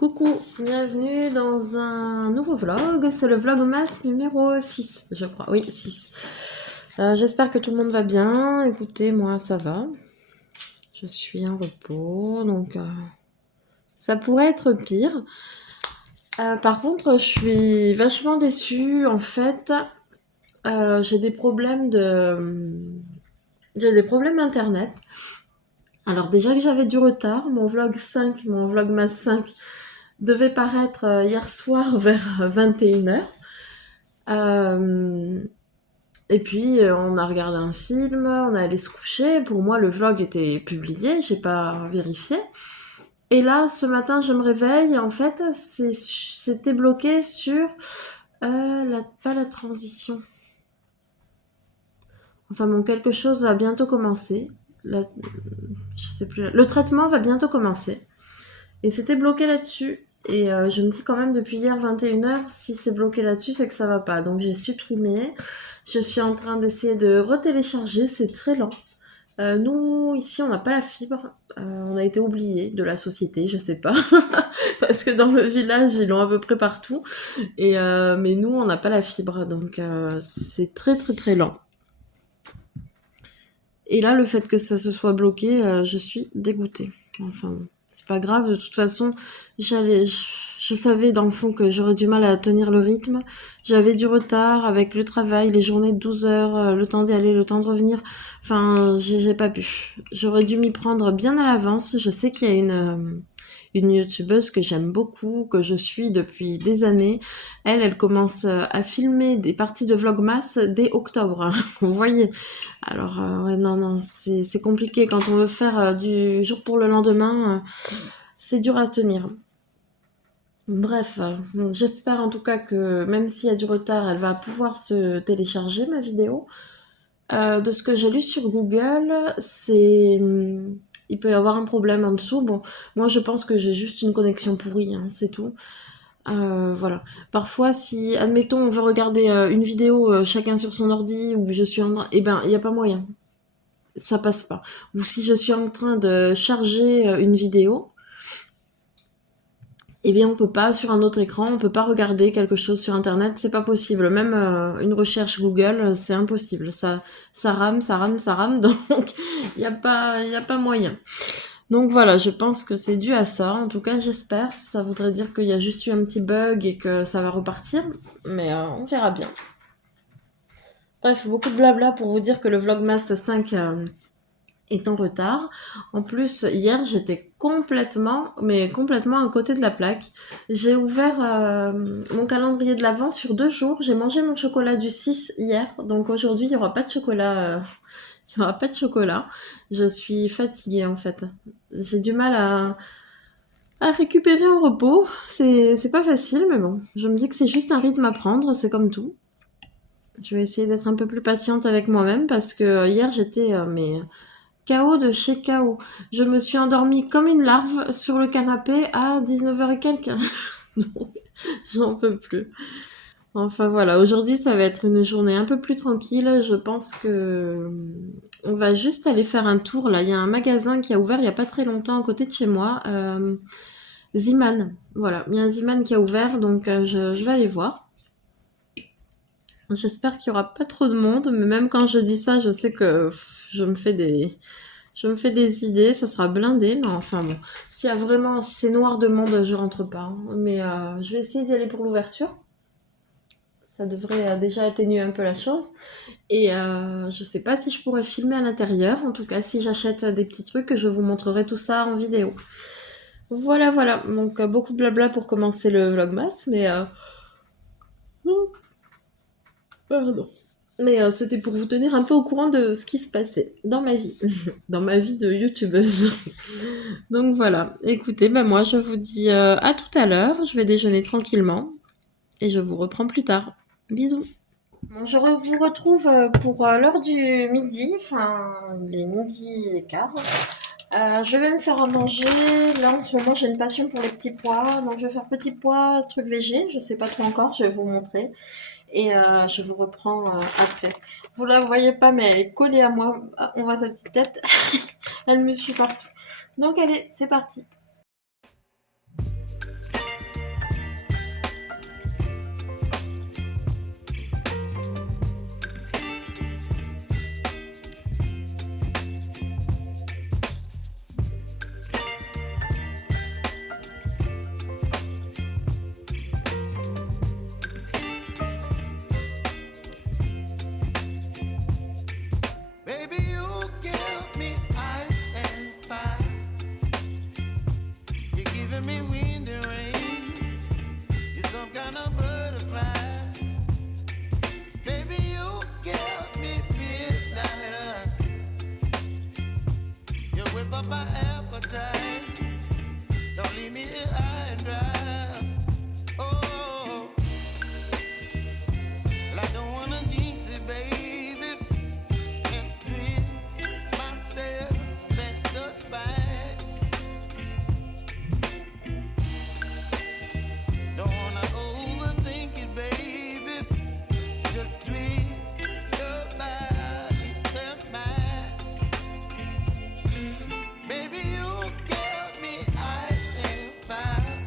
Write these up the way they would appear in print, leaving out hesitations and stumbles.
Coucou, bienvenue dans un nouveau vlog, c'est le vlogmas numéro 6, je crois, oui 6. J'espère que tout le monde va bien, écoutez, moi ça va, je suis en repos, donc ça pourrait être pire. Par contre, je suis vachement déçue, en fait, j'ai des problèmes internet. Alors déjà que j'avais du retard, mon vlogmas 5 devait paraître hier soir vers 21h. Et puis on a regardé un film, on est allé se coucher. Pour moi, le vlog était publié, j'ai pas vérifié. Et là, ce matin, je me réveille. En fait, c'était bloqué sur pas la transition. Enfin bon, quelque chose va bientôt commencer. Je sais plus. Le traitement va bientôt commencer. Et c'était bloqué là-dessus. Et je me dis quand même depuis hier 21h, si c'est bloqué là-dessus, c'est que ça va pas. Donc j'ai supprimé. Je suis en train d'essayer de retélécharger, c'est très lent. Nous, ici, on n'a pas la fibre. On a été oubliés de la société, je sais pas. Parce que dans le village, ils l'ont à peu près partout. Mais nous, on n'a pas la fibre. Donc c'est très très très lent. Et là, le fait que ça se soit bloqué, je suis dégoûtée. Enfin, c'est pas grave. De toute façon, je savais dans le fond que j'aurais du mal à tenir le rythme. J'avais du retard avec le travail, les journées de 12 heures, le temps d'y aller, le temps de revenir. Enfin, j'ai pas pu. J'aurais dû m'y prendre bien à l'avance. Je sais qu'il y a une youtubeuse que j'aime beaucoup, que je suis depuis des années. Elle commence à filmer des parties de Vlogmas dès octobre. Vous voyez. Alors, ouais, non, c'est compliqué. Quand on veut faire du jour pour le lendemain, c'est dur à tenir. Bref, j'espère en tout cas que même s'il y a du retard, elle va pouvoir se télécharger ma vidéo. De ce que j'ai lu sur Google, il peut y avoir un problème en dessous. Bon, moi je pense que j'ai juste une connexion pourrie, hein, c'est tout. Voilà. Parfois, si, admettons, on veut regarder une vidéo chacun sur son ordi, ou je suis en train, eh ben, il n'y a pas moyen. Ça passe pas. Ou si je suis en train de charger une vidéo, eh bien on peut pas sur un autre écran, on peut pas regarder quelque chose sur internet, c'est pas possible. Même une recherche Google, c'est impossible. Ça rame, ça rame, ça rame, donc il y a pas moyen. Donc voilà, je pense que c'est dû à ça. En tout cas, j'espère. Ça voudrait dire qu'il y a juste eu un petit bug et que ça va repartir, mais on verra bien. Bref, beaucoup de blabla pour vous dire que le Vlogmas 5 est en retard. En plus, hier, j'étais mais complètement à côté de la plaque. J'ai ouvert mon calendrier de l'Avent sur 2 jours. J'ai mangé mon chocolat du 6 hier. Donc aujourd'hui, il n'y aura pas de chocolat. Il n'y aura pas de chocolat. Je suis fatiguée, en fait. J'ai du mal à récupérer au repos. C'est pas facile, mais bon. Je me dis que c'est juste un rythme à prendre. C'est comme tout. Je vais essayer d'être un peu plus patiente avec moi-même parce que hier, j'étais mais KO de chez KO. Je me suis endormie comme une larve sur le canapé à 19h et quelques. Donc, j'en peux plus. Enfin voilà, aujourd'hui ça va être une journée un peu plus tranquille. Je pense que on va juste aller faire un tour. Là, il y a un magasin qui a ouvert il y a pas très longtemps à côté de chez moi. Ziman. Voilà, il y a un Ziman qui a ouvert, donc je vais aller voir. J'espère qu'il y aura pas trop de monde, mais même quand je dis ça, je sais que je me fais des idées, ça sera blindé, mais enfin bon. Si c'est noir de monde, je rentre pas, hein. Mais je vais essayer d'y aller pour l'ouverture. Ça devrait déjà atténuer un peu la chose. Et je sais pas si je pourrais filmer à l'intérieur. En tout cas, si j'achète des petits trucs, je vous montrerai tout ça en vidéo. Voilà, voilà. Donc beaucoup de blabla pour commencer le vlogmas, mais pardon. Mais c'était pour vous tenir un peu au courant de ce qui se passait dans ma vie, dans ma vie de youtubeuse. Donc voilà, écoutez, bah moi je vous dis à tout à l'heure, je vais déjeuner tranquillement et je vous reprends plus tard. Bisous. Bon, vous retrouve pour l'heure du midi, enfin les midi et quart. Je vais me faire à manger. Là en ce moment j'ai une passion pour les petits pois, donc je vais faire petits pois, trucs végé, je sais pas trop encore, je vais vous montrer. Et je vous reprends après. Vous la voyez pas, mais elle est collée à moi. Ah, on voit sa petite tête. Elle me suit partout. Donc allez, c'est parti. whip up my appetite. Don't leave me here high and dry. Oh, well, I don't wanna jinx it, baby. Can't twist myself at the spine. Don't wanna overthink it, baby. It's just twist your body and mine. Baby, you give me ice and fire.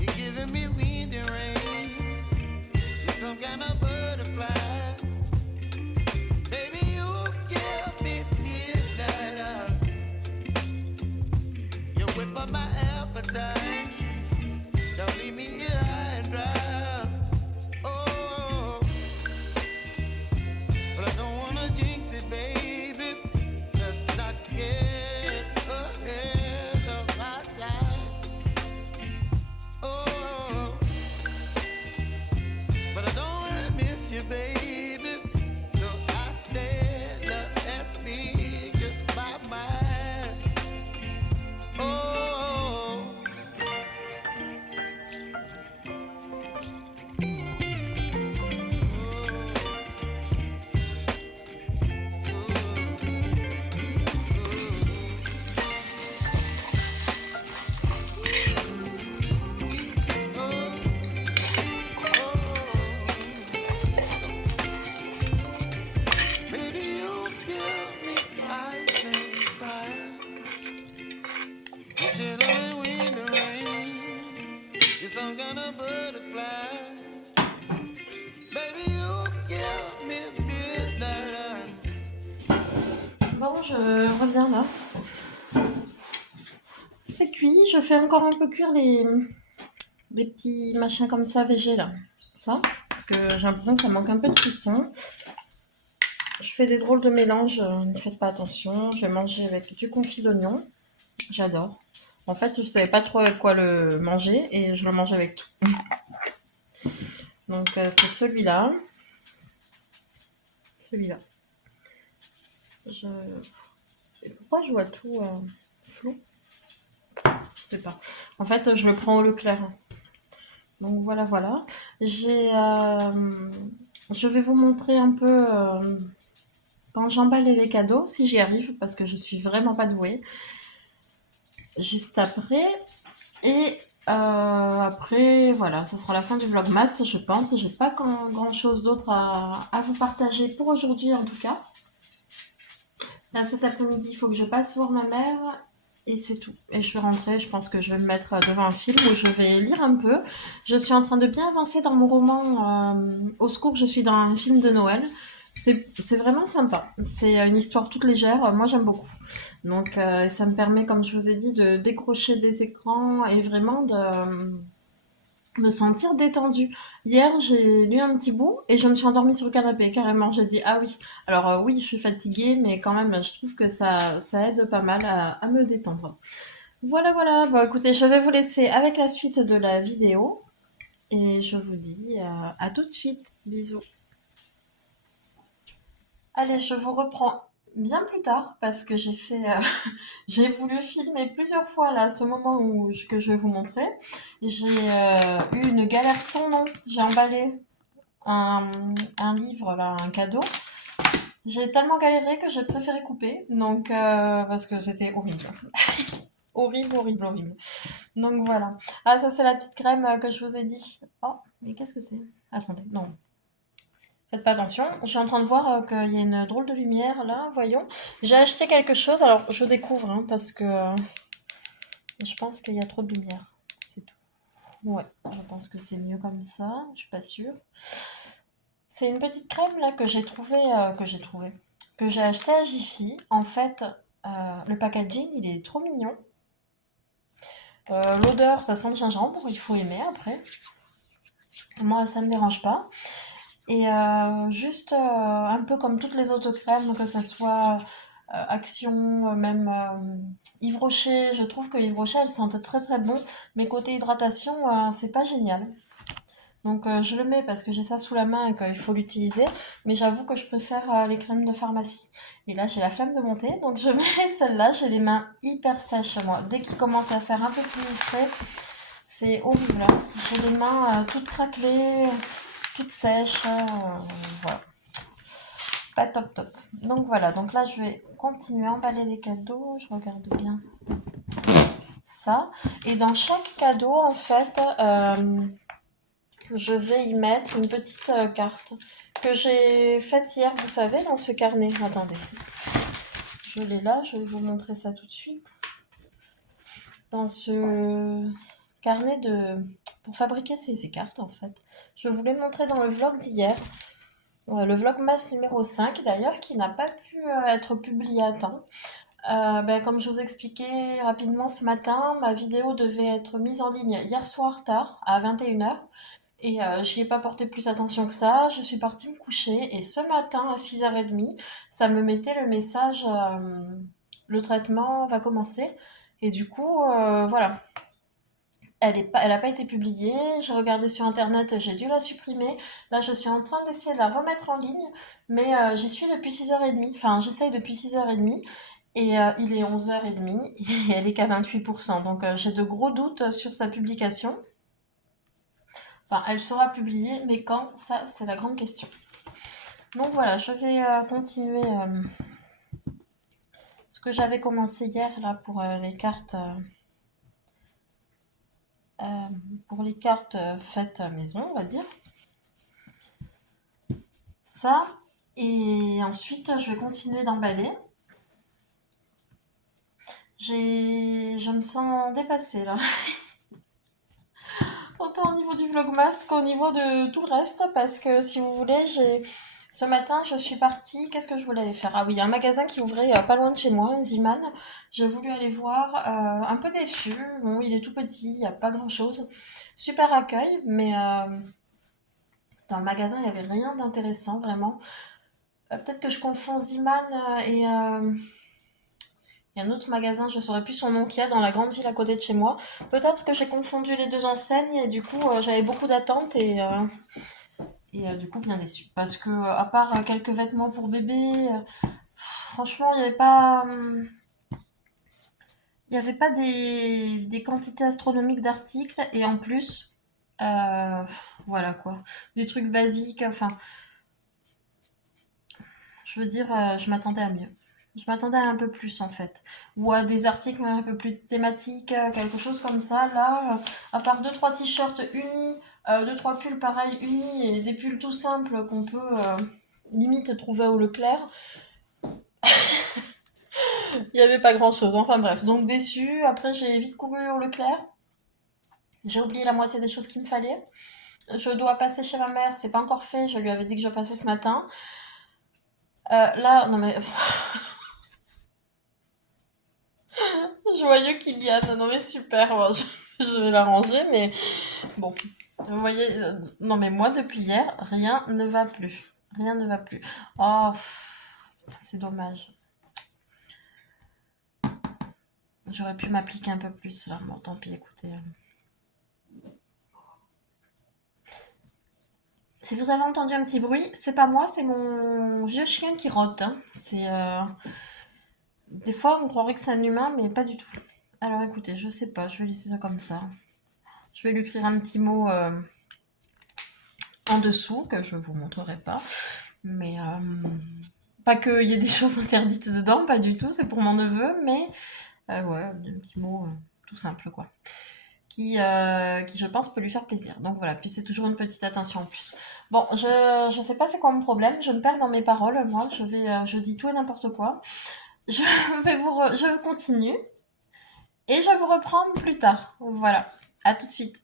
You're giving me wind and rain. You're some kind of butterfly. Baby, you give me midnight. You whip up my appetite. Don't leave me here high and dry. Oh, but I don't wanna jinx it, baby. Let's not get ahead of my time. Oh, but I don't wanna miss you, baby. So I stand up and speak just my mind. Oh, baby, you give me ice and fire. You chillin' wind and rain. You're some kind of butterfly. Baby, you give me midnight. Bon, je reviens là. C'est cuit, je fais encore un peu cuire les petits machins comme ça, végés là. Ça, parce que j'ai l'impression que ça manque un peu de cuisson. Je fais des drôles de mélanges, ne faites pas attention. Je vais manger avec du confit d'oignon. J'adore. En fait, je savais pas trop avec quoi le manger et je le mange avec tout. Donc, c'est celui-là. Celui-là. Pourquoi je vois tout flou? Je sais pas. En fait, je le prends au Leclerc. Donc voilà, voilà. Je vais vous montrer un peu quand j'emballe les cadeaux, si j'y arrive, parce que je suis vraiment pas douée. Juste après. Et après, voilà, ce sera la fin du vlogmas, je pense. J'ai pas grand chose d'autre à vous partager pour aujourd'hui, en tout cas. Là, cet après-midi, il faut que je passe voir ma mère. Et c'est tout. Et je vais rentrer, je pense que je vais me mettre devant un film où je vais lire un peu. Je suis en train de bien avancer dans mon roman Au secours, je suis dans un film de Noël. C'est vraiment sympa. C'est une histoire toute légère. Moi, j'aime beaucoup. Donc, ça me permet, comme je vous ai dit, de décrocher des écrans et vraiment de me sentir détendue. Hier, j'ai lu un petit bout et je me suis endormie sur le canapé, carrément. J'ai dit, ah oui. Alors, oui, je suis fatiguée, mais quand même, je trouve que ça aide pas mal à me détendre. Voilà, voilà. Bon, écoutez, je vais vous laisser avec la suite de la vidéo et je vous dis à tout de suite. Bisous. Allez, je vous reprends bien plus tard parce que j'ai voulu filmer plusieurs fois là, ce moment que je vais vous montrer. J'ai eu une galère sans nom. J'ai emballé un livre là, un cadeau. J'ai tellement galéré que j'ai préféré couper, donc parce que c'était horrible. Horrible, horrible, horrible. Donc voilà. Ah, ça c'est la petite crème que je vous ai dit. Oh, mais qu'est-ce que c'est? Attendez, non. Faites pas attention. Je suis en train de voir qu'il y a une drôle de lumière là, voyons. J'ai acheté quelque chose, alors je découvre hein, parce que je pense qu'il y a trop de lumière. C'est tout. Ouais, je pense que c'est mieux comme ça, je suis pas sûre. C'est une petite crème là que j'ai acheté à Jiffy. En fait, le packaging il est trop mignon. L'odeur, ça sent le gingembre, il faut aimer après. Moi, ça me dérange pas. Et juste un peu comme toutes les autres crèmes, que ça soit Action, même Yves Rocher, je trouve que Yves Rocher, elle sentait très très bon. Mais côté hydratation, c'est pas génial. Donc je le mets parce que j'ai ça sous la main et qu'il faut l'utiliser. Mais j'avoue que je préfère les crèmes de pharmacie. Et là j'ai la flemme de monter, donc je mets celle-là. J'ai les mains hyper sèches moi. Dès qu'il commence à faire un peu plus frais, c'est horrible, hein. J'ai les mains toutes craquelées, toutes sèches. Voilà, pas top top. Donc voilà, donc là je vais continuer à emballer les cadeaux. Je regarde bien ça. Et dans chaque cadeau, en fait, je vais y mettre une petite carte que j'ai faite hier, vous savez, dans ce carnet. Attendez, je l'ai là, je vais vous montrer ça tout de suite. Dans ce carnet pour fabriquer ces cartes, en fait. Je vous l'ai montré dans le vlog d'hier. Le vlogmas numéro 5 d'ailleurs, qui n'a pas pu être publié à temps. Comme je vous expliquais rapidement ce matin, ma vidéo devait être mise en ligne hier soir tard, à 21h. Et j'y ai pas porté plus attention que ça. Je suis partie me coucher et ce matin à 6h30, ça me mettait le message le traitement va commencer. Et du coup, voilà. Elle a pas été publiée. J'ai regardé sur internet, j'ai dû la supprimer. Là, je suis en train d'essayer de la remettre en ligne, mais j'y suis depuis 6h30. Enfin, j'essaye depuis 6h30 et il est 11h30 et elle est qu'à 28%. Donc, j'ai de gros doutes sur sa publication. Enfin, elle sera publiée, mais quand, ça, c'est la grande question. Donc voilà, je vais continuer ce que j'avais commencé hier là euh, pour les cartes faites maison, on va dire. Ça, et ensuite je vais continuer d'emballer. Je me sens dépassée là, autant au niveau du vlogmas qu'au niveau de tout le reste, parce que si vous voulez, ce matin je suis partie, qu'est-ce que je voulais aller faire? Ah oui, il y a un magasin qui ouvrait pas loin de chez moi, un Ziman. J'ai voulu aller voir, un peu déçue. Bon, il est tout petit, il n'y a pas grand-chose. Super accueil, mais dans le magasin, il n'y avait rien d'intéressant, vraiment. Peut-être que je confonds Ziman et il y a un autre magasin, je ne saurais plus son nom, qu'il y a dans la grande ville à côté de chez moi. Peut-être que j'ai confondu les deux enseignes et du coup, j'avais beaucoup d'attentes et du coup, bien déçue. Parce que, à part quelques vêtements pour bébé, franchement, il y avait pas des quantités astronomiques d'articles et en plus, euh, voilà quoi, des trucs basiques. Enfin, je veux dire, je m'attendais à mieux. Je m'attendais à un peu plus en fait. Ou à des articles un peu plus thématiques, quelque chose comme ça. Là, à part deux trois t-shirts unis, deux trois pulls pareils unis et des pulls tout simples qu'on peut limite trouver au Leclerc, il n'y avait pas grand chose. Enfin bref, donc déçue. Après, j'ai vite couru au Leclerc. J'ai oublié la moitié des choses qu'il me fallait. Je dois passer chez ma mère, c'est pas encore fait. Je lui avais dit que je passais ce matin. Là, non mais joyeux Kylian, non mais super, bon, je vais la ranger, mais bon, vous voyez, non mais moi depuis hier, rien ne va plus, rien ne va plus. Oh, c'est dommage. J'aurais pu m'appliquer un peu plus là, bon tant pis, écoutez. Si vous avez entendu un petit bruit, c'est pas moi, c'est mon vieux chien qui rote, hein. C'est des fois on croirait que c'est un humain, mais pas du tout. Alors écoutez, je sais pas, je vais laisser ça comme ça. Je vais lui écrire un petit mot en dessous que je vous montrerai pas. Mais pas qu'il y ait des choses interdites dedans, pas du tout, c'est pour mon neveu, mais ouais, un petit mot tout simple quoi. Qui je pense peut lui faire plaisir. Donc voilà, puis c'est toujours une petite attention en plus. Bon, je sais pas c'est quoi mon problème, je me perds dans mes paroles, moi, je dis tout et n'importe quoi. Je je continue et je vous reprends plus tard. Voilà, à tout de suite.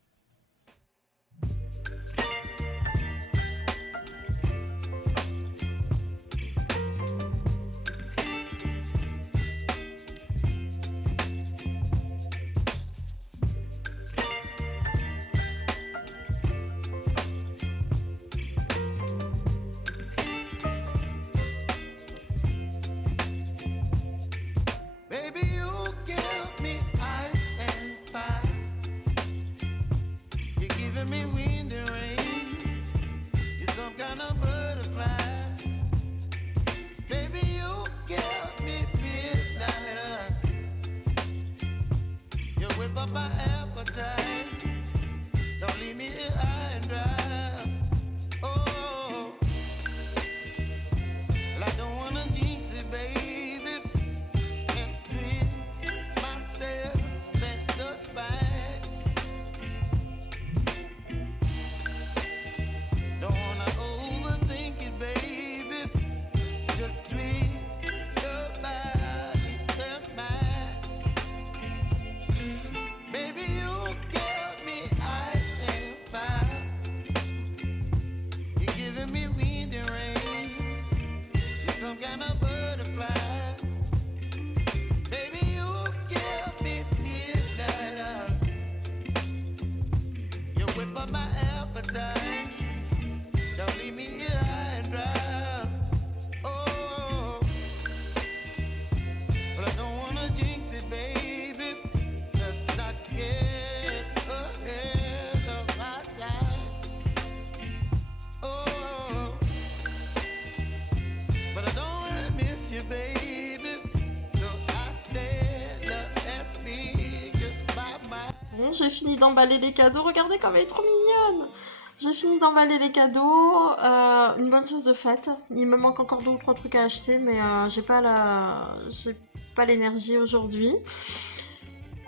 Baby, you give me ice and fire. up my appetite. Don't leave me here high and dry. Oh, well, I don't wanna jinx it, baby, and twist myself at the spine. Don't wanna overthink it, baby. It's just twist your body and mine. Baby, you give me ice and fire. You're giving me wind and rain. You're some kind of butterfly. Baby, you give me midnight. You whip up my appetite. Don't leave me here high and dry. Oh, but I don't wanna jinx it, baby. Let's not get ahead of my time. Oh, but I don't wanna miss you, baby. So I stand up and speak goodbye, my. Bon, j'ai fini d'emballer les cadeaux. Regardez comme elle est trop mignonne. J'ai fini d'emballer les cadeaux. Une bonne chose de faite. Il me manque encore 2 ou 3 trucs à acheter, mais j'ai pas l'énergie aujourd'hui.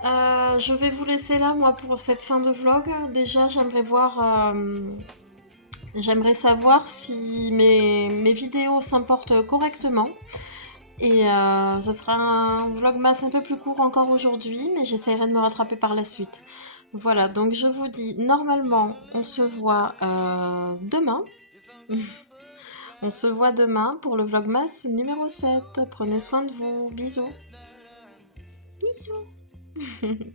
Je vais vous laisser là, moi, pour cette fin de vlog. Déjà, j'aimerais savoir si mes vidéos s'importent correctement. Et ce sera un vlogmas un peu plus court encore aujourd'hui, mais j'essaierai de me rattraper par la suite. Voilà, donc je vous dis, normalement, on se voit demain. On se voit demain pour le vlogmas numéro 7. Prenez soin de vous. Bisous. Bisous.